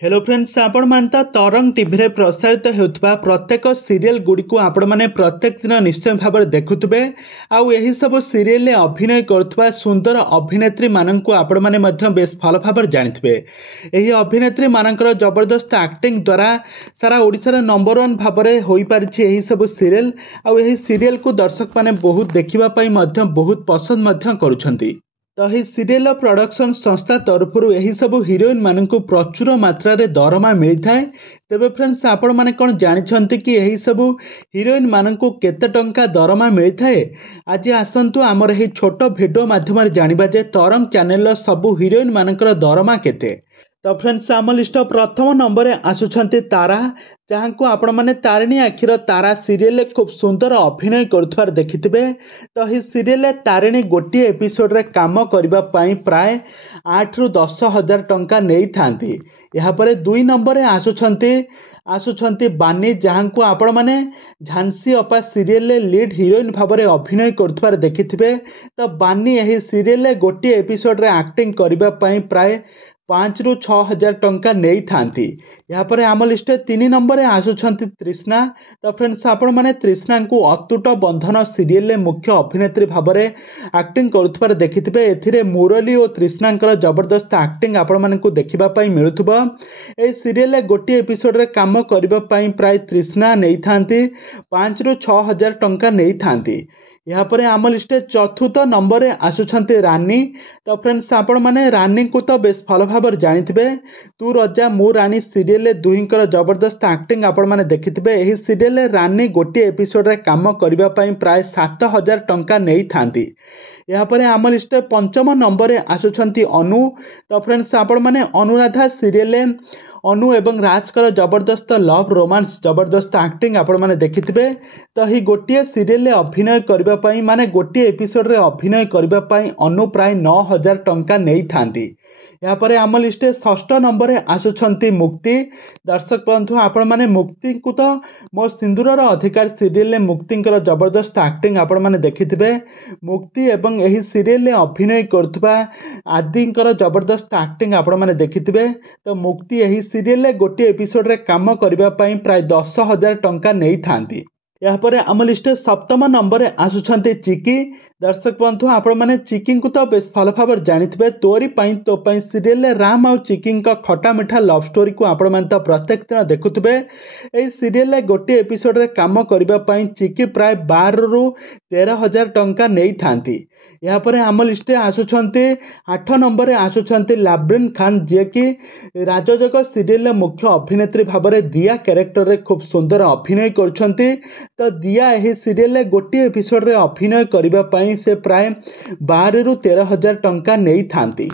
Hello friends, आपण मान तो तरंग टीवी रे प्रसारित होता प्रत्येक सीरियल गुड़ी को आपण मैंने प्रत्येक दिन निश्चय भाव में देखुवे। आउ यही सब सीरियल में अभिनय करुवा सुंदर अभिनेत्री मानक आपण मैंने बेस भल भाव जानिथे। यही अभिनेत्री मानकर जबरदस्त एक्टिंग द्वारा सारा ओडिशार नंबर वन भाव में हो पारिछि यही सब सीरियल। आउ यही सीरियल को दर्शक माने बहुत देखिबा बहुत पसंद करुछंती। तो ही सीरियल प्रोडक्शन संस्था तरफ यही सब हिरोइन मानक प्रचुर मात्रा रे दरमा मिलता है। तेबे फ्रेंड्स, आपण माने कौन जानिछंती कि यही सब हिरोइन मानक केते टंका दरमा मिलता है? आज आसंतु आमर यही छोट भिडियो माध्यम जानिबा जे तरंग चैनल सब हिरोइन मानकर दरमा केते। तो फ्रेंड्स, आम लिस्ट प्रथम नंबर आसुछंती तारा, जहाँ को आपण माने तारिणी आखिर तारा सीरियल खूब सुंदर अभिनय करुथार देखिथिबे। तो ही सीरियल तारिणी गोटे एपिसोड रे काम करबा पई प्राय 8 रु 10 हजार टंका नै थांती। यहाँ पर 2 नंबर आसुछंती बानी, जहाँ को आपण माने झांसी अपा सीरियल लीड हिरोइन भाव में अभिनय करुथार देखिथिबे। तो बानी यही सीरियल गोटे एपिसोड रे एक्टिंग करबा पई प्राय 5 रु 6 हजार टंका नहीं थांती। यहाँ पर आम लिस्ट 3 नंबर आसुछंती तृष्णा। तो फ्रेंड्स, आपण माने तृष्णा को अतुट बंधन सीरियल मुख्य अभिनेत्री भाव में एक्टिंग करुथार देखिथिबे। एथिरे मुरली और तृष्णा जबरदस्त एक्टिंग आपण मानकु देखिबा पई मिलुथबो। ए सीरियल गोटे एपिसोड रे काम करबा पई प्राय तृष्णा नहीं थांती 5 रु 6 हजार टंका नहीं थांती। यहाँ पर आम लिस्ट चतुर्थ नंबर आसुछंती रानी। तो फ्रेंड्स, आपण माने रानी को तो बेस भल भाव जानिथिबे। तू रजा मु रानी सीरियल दुहींकर जबरदस्त एक्टिंग आपण माने देखिथिबे। एही सीरियल रानी गोटे एपिसोड रे काम करबा पई प्राय 7 हजार टंका नहीं थांती। यहाँ पर आम लिस्ट पंचम नंबर आसुछंती अनु। तो फ्रेंड्स, आपण माने अनुराधा सीरियल अनु एवं राजकर जबरदस्त लव रोमांस जबरदस्त एक्टिंग आपण माने देखिथिबे। तो ही गोटे सीरियल अभिनय करबा पई माने गोटे एपिसोड रे अभिनय करबा पई अनु प्राय 9 हजार टंका नहीं थांती। यहाँ पर आम लिस्ट षष्ठ नंबर आसुछंती मुक्ति। दर्शक बंधु, आपण माने मुक्ति को तो मो सिंदूरर अधिकार सीरियल मुक्तिंकर जबरदस्त एक्टिंग आपण माने देखिथिबे। मुक्ति एवं यही सीरियल अभिनय करथुबा आदिंकर जबरदस्त एक्टिंग आपण माने देखिथिबे। तो मुक्ति यही सीरियल गोटे एपिसोड रे काम करबा पई प्राय 10 हजार टंका नहीं थांती। यहाँ पर आम लिस्ट सप्तम नंबर आसुछंती चिकी। दर्शक बंधु, आपण माने चिकी को तो बेस भल भाव जानिथिबे। तोरी पई तो पई सीरियल राम और चिकी का खटा मिठा लव स्टोरी को आपण माने तो प्रत्येक दिन देखुथिबे। ए सीरियल गोटे एपिसोड रे काम करबा पई चिकी प्राय 12 रु 13 हजार टंका नहीं थांती। यहाँ पर आम लिस्ट आसुछंती 8 नंबर आसुछंती लाब्रिन खान, जे कि राजजग सीरियल मुख्य अभिनेत्री भाव में दिया कैरेक्टर रे खूब सुंदर अभिनय करछंती। तो दिया यही सीरियल गोटे एपिसोड रे अभिनय करबा पई से प्राय 12 रु 13 हजार टंका नहीं थांती।